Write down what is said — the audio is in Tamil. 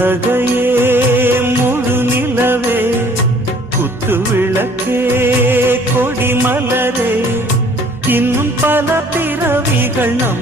புன்னகையே முழு நிலவே குத்து விளக்கே கொடி மலரே இன்னும் பல பிறவிகள் நம்